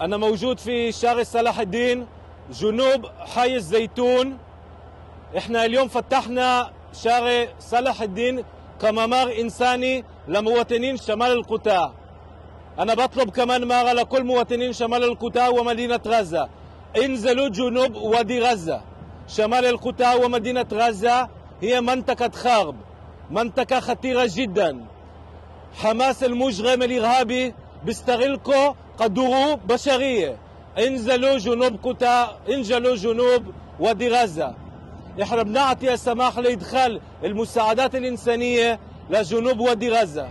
أنا موجود في شارع صلاح الدين جنوب حي الزيتون. إحنا اليوم فتحنا شارع صلاح الدين كممر إنساني لمواطنين شمال القطاع. أنا بطلب كمان مرة لكل مواطنين شمال القطاع ومدينة غزة، انزلوا جنوب وادي غزة. شمال القطاع ومدينة غزة هي منطقة حرب، منطقة خطيرة جدا. حماس المجرم الإرهابي بيستغلكم كضروب بشرية. انزلوا جنوب قطاع، انزلوا جنوب وادي غزة. احنا بنعطي السماح لإدخال المساعدات الإنسانية لجنوب وادي غزة.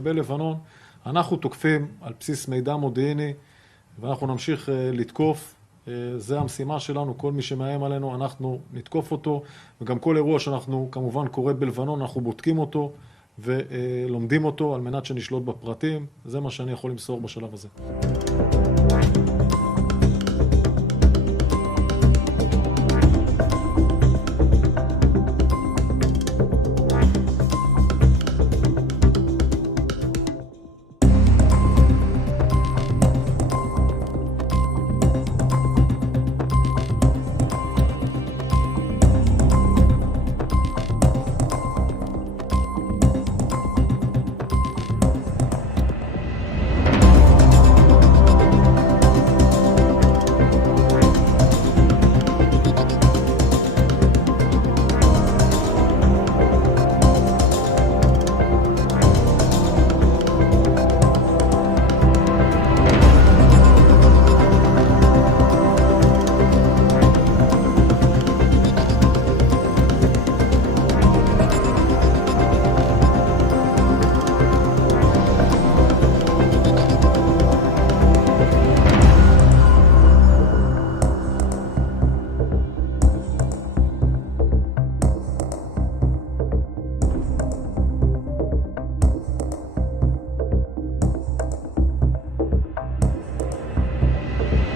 לגבי לבנון, אנחנו תוקפים על בסיס מידע מודיעיני ואנחנו נמשיך לתקוף. זה המשימה שלנו, כל מי שמאיים עלינו אנחנו נתקוף אותו, וגם כל אירוע שאנחנו כמובן קורה בלבנון אנחנו בודקים אותו ולומדים אותו על מנת שנשלוט בפרטים. זה מה שאני יכול למסור בשלב הזה.